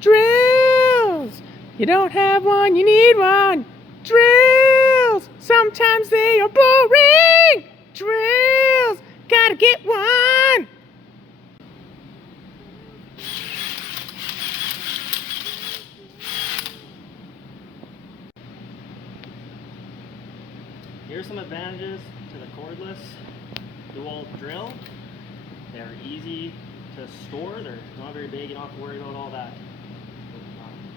Drills! You don't have one, you need one. Drills! Sometimes they are boring. Drills! Gotta get one. Here's some advantages to the cordless dual drill. They're easy to store, they're not very big, you don't have to worry about all that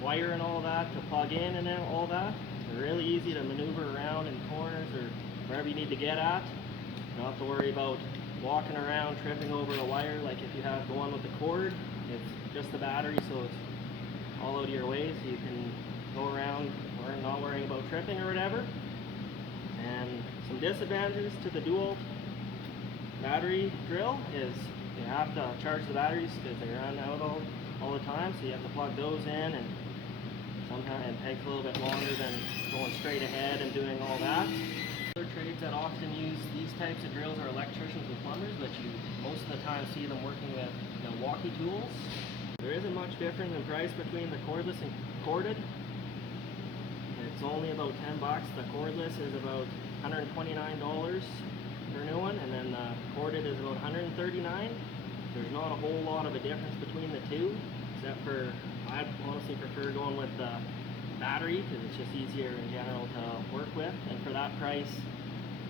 wire and all that to plug in and all that. They're really easy to maneuver around in corners or wherever you need to get at. You don't have to worry about walking around tripping over a wire like if you have the one with the cord. It's just the battery, so it's all out of your way, so you can go around not worrying about tripping or whatever. And some disadvantages to the dual battery drill is you have to charge the batteries because they run out all the time, so you have to plug those in, and sometimes it takes a little bit longer than going straight ahead and doing all that. Other trades that often use these types of drills are electricians and plumbers, but you most of the time see them working with Milwaukee tools. There isn't much difference in price between the cordless and corded. It's only about 10 bucks. The cordless is about $129 for a new one, and then the corded is about $139. There's not a whole lot of a difference between the two, except for I honestly prefer going with the battery because it's just easier in general to work with. And for that price,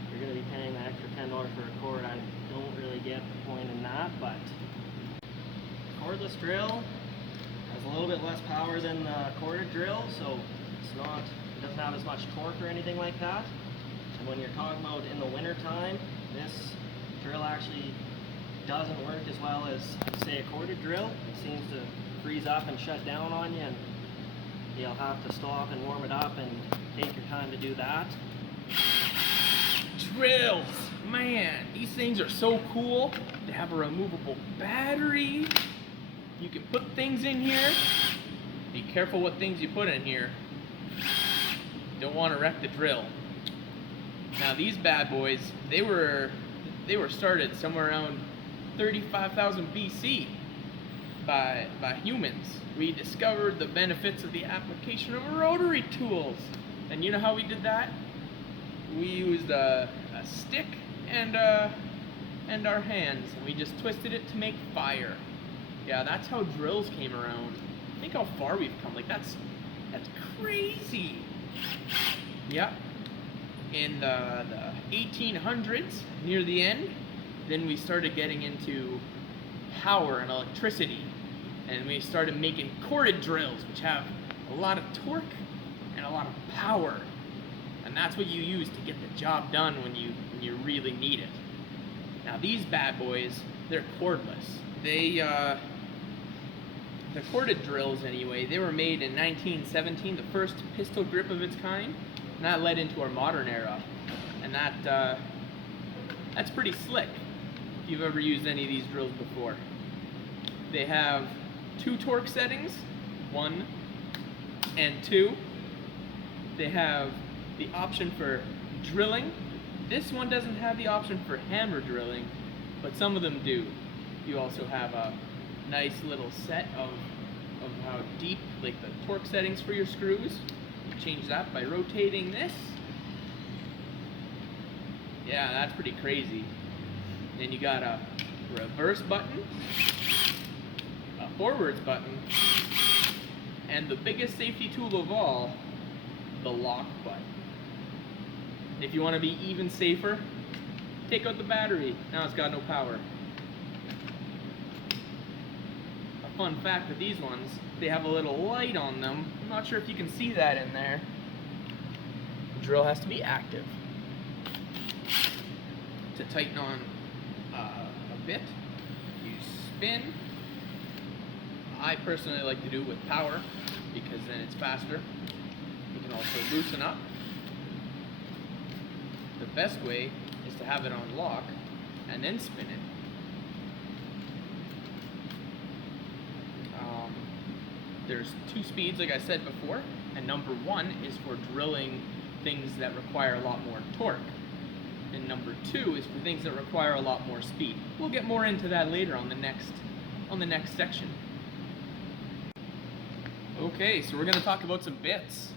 you're going to be paying the extra $10 for a cord. I don't really get the point in that, but cordless drill has a little bit less power than the corded drill, so it doesn't have as much torque or anything like that. And when you're talking about in the winter time, this drill actually doesn't work as well as, say, a corded drill. It seems to freeze up and shut down on you, and you'll have to stop and warm it up and take your time to do that. Drills! Man, these things are so cool. They have a removable battery. You can put things in here. Be careful what things you put in here. Don't want to wreck the drill. Now these bad boys, they were started somewhere around 35,000 BC by humans. We discovered the benefits of the application of rotary tools. And you know how we did that? We used a stick and our hands, and we just twisted it to make fire. Yeah, that's how drills came around. Think how far we've come. Like that's crazy. Yep. In the 1800s, near the end, then we started getting into power and electricity, and we started making corded drills, which have a lot of torque and a lot of power, and that's what you use to get the job done when you really need it. Now these bad boys, they're cordless. The corded drills anyway, they were made in 1917, the first pistol grip of its kind, and that led into our modern era, and that's pretty slick if you've ever used any of these drills before. They have 2 torque settings, 1 and 2. They have the option for drilling. This one doesn't have the option for hammer drilling, but some of them do. You also have a nice little set of how deep, like the torque settings for your screws. You change that by rotating this. Yeah, that's pretty crazy. Then you got a reverse button, a forwards button, and the biggest safety tool of all, the lock button. If you want to be even safer, take out the battery. Now it's got no power. A fun fact with these ones, they have a little light on them. I'm not sure if you can see that in there. The drill has to be active. To tighten on a bit, you spin. I personally like to do it with power because then it's faster. You can also loosen up. The best way is to have it on lock and then spin it. There's 2 speeds, like I said before, and number 1 is for drilling things that require a lot more torque, and number 2 is for things that require a lot more speed. We'll get more into that later on the next section. Okay, so we're going to talk about some bits.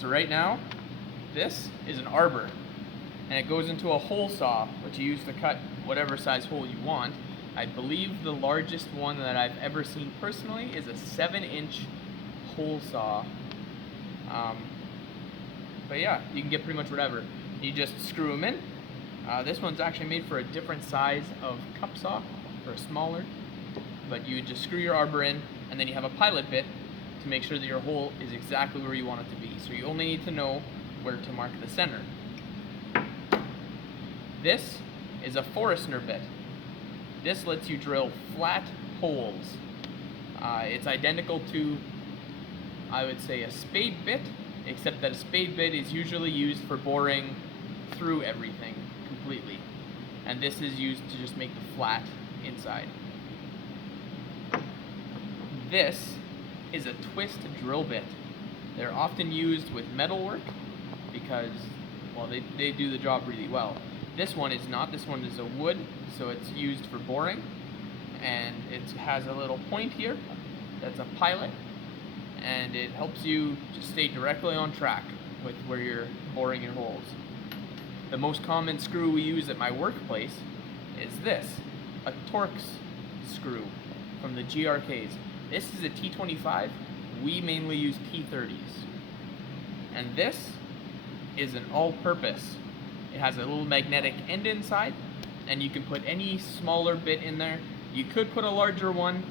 So right now, this is an arbor, and it goes into a hole saw, which you use to cut whatever size hole you want. I believe the largest one that I've ever seen personally is a 7-inch hole saw. But yeah, you can get pretty much whatever. You just screw them in. This one's actually made for a different size of cup saw, or smaller. But you just screw your arbor in, and then you have a pilot bit to make sure that your hole is exactly where you want it to be. So you only need to know where to mark the center. This is a Forstner bit. This lets you drill flat holes. It's identical to, I would say, a spade bit, except that a spade bit is usually used for boring through everything completely. And this is used to just make the flat inside. This is a twist drill bit. They're often used with metalwork because, well, they do the job really well. This one is not. This one is a wood, so it's used for boring, and it has a little point here that's a pilot, and it helps you just stay directly on track with where you're boring your holes. The most common screw we use at my workplace is this, a Torx screw from the GRKs. This is a T25. We mainly use T30s. And this is an all-purpose. It has a little magnetic end inside, and you can put any smaller bit in there. You could put a larger one,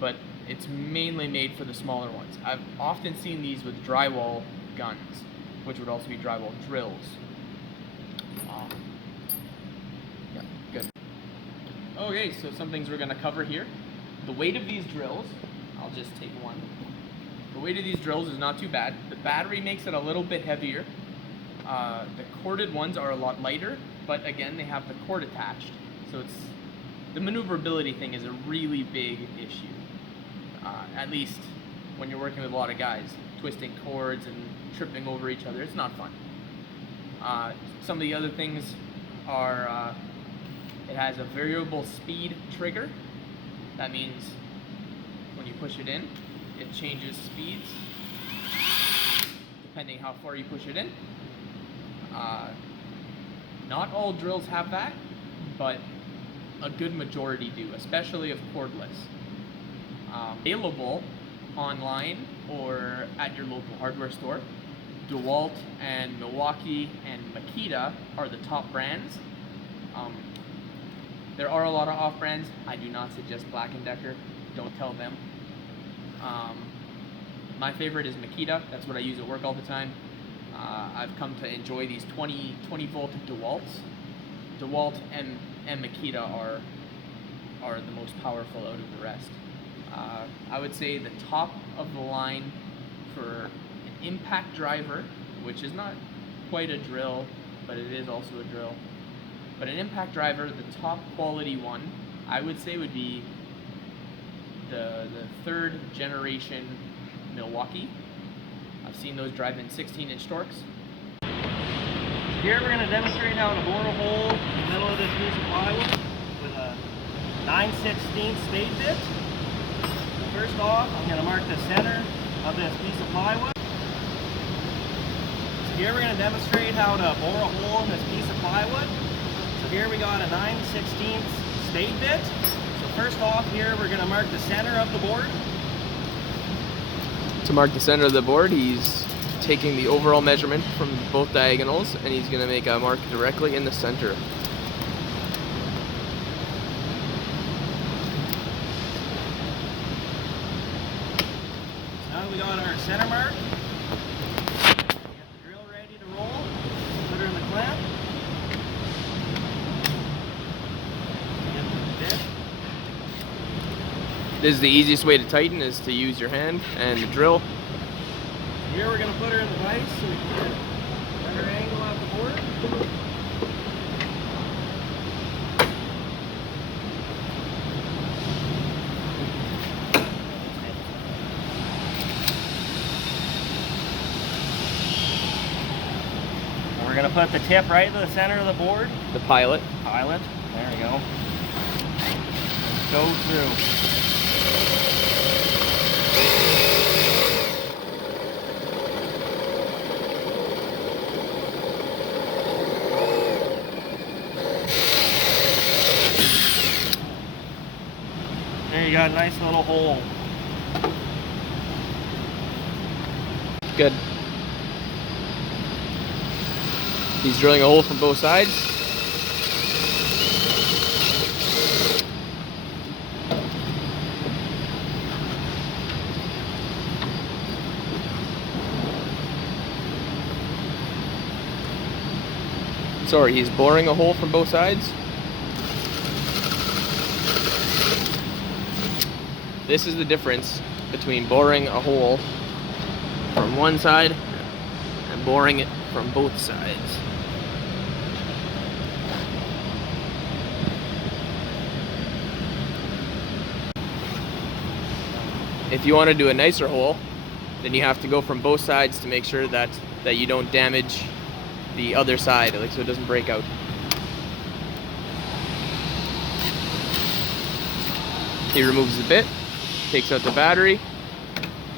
but it's mainly made for the smaller ones. I've often seen these with drywall guns, which would also be drywall drills. Yeah, good. Okay, so some things we're going to cover here. The weight of these drills, I'll just take one. The weight of these drills is not too bad. The battery makes it a little bit heavier. The corded ones are a lot lighter, but again, they have the cord attached. So the maneuverability thing is a really big issue. At least when you're working with a lot of guys, twisting cords and tripping over each other, it's not fun. Some of the other things are, it has a variable speed trigger. That means when you push it in, it changes speeds depending how far you push it in. Not all drills have that, but a good majority do, especially if cordless. Available online or at your local hardware store, DeWalt and Milwaukee and Makita are the top brands. There are a lot of off brands. I do not suggest Black & Decker. Don't tell them. My favorite is Makita. That's what I use at work all the time. I've come to enjoy these 20 volt DeWalts. DeWalt and Makita are the most powerful out of the rest. I would say the top of the line for an impact driver, which is not quite a drill, but it is also a drill. But an impact driver, the top quality one, I would say would be the 3rd generation Milwaukee. I've seen those drive in 16-inch Torx. Here we're going to demonstrate how to bore a hole in the middle of this piece of plywood with a 9/16 spade bit. So first off, I'm going to mark the center of this piece of plywood. So here we're going to demonstrate how to bore a hole in this piece of plywood. So here we got a 9/16 spade bit. So first off here we're going to mark the center of the board. To mark the center of the board, he's taking the overall measurement from both diagonals, and he's going to make a mark directly in the center. Now that we got our center mark, get the drill ready to roll, put her in the clamp. Get the bit. This is the easiest way to tighten, is to use your hand and the drill. Here we're going to put her in the vise so we can get a better angle at the board. And we're going to put the tip right in the center of the board. The pilot. Pilot. There we go. Go through. got a nice little hole. Good. He's drilling a hole from both sides. Sorry, he's boring a hole from both sides. This is the difference between boring a hole from one side and boring it from both sides. If you want to do a nicer hole, then you have to go from both sides to make sure that you don't damage the other side, like so it doesn't break out. He removes the bit, takes out the battery,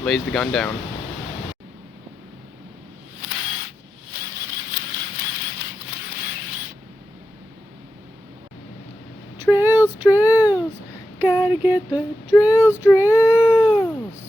lays the gun down. Drills, drills, gotta get the drills, drills.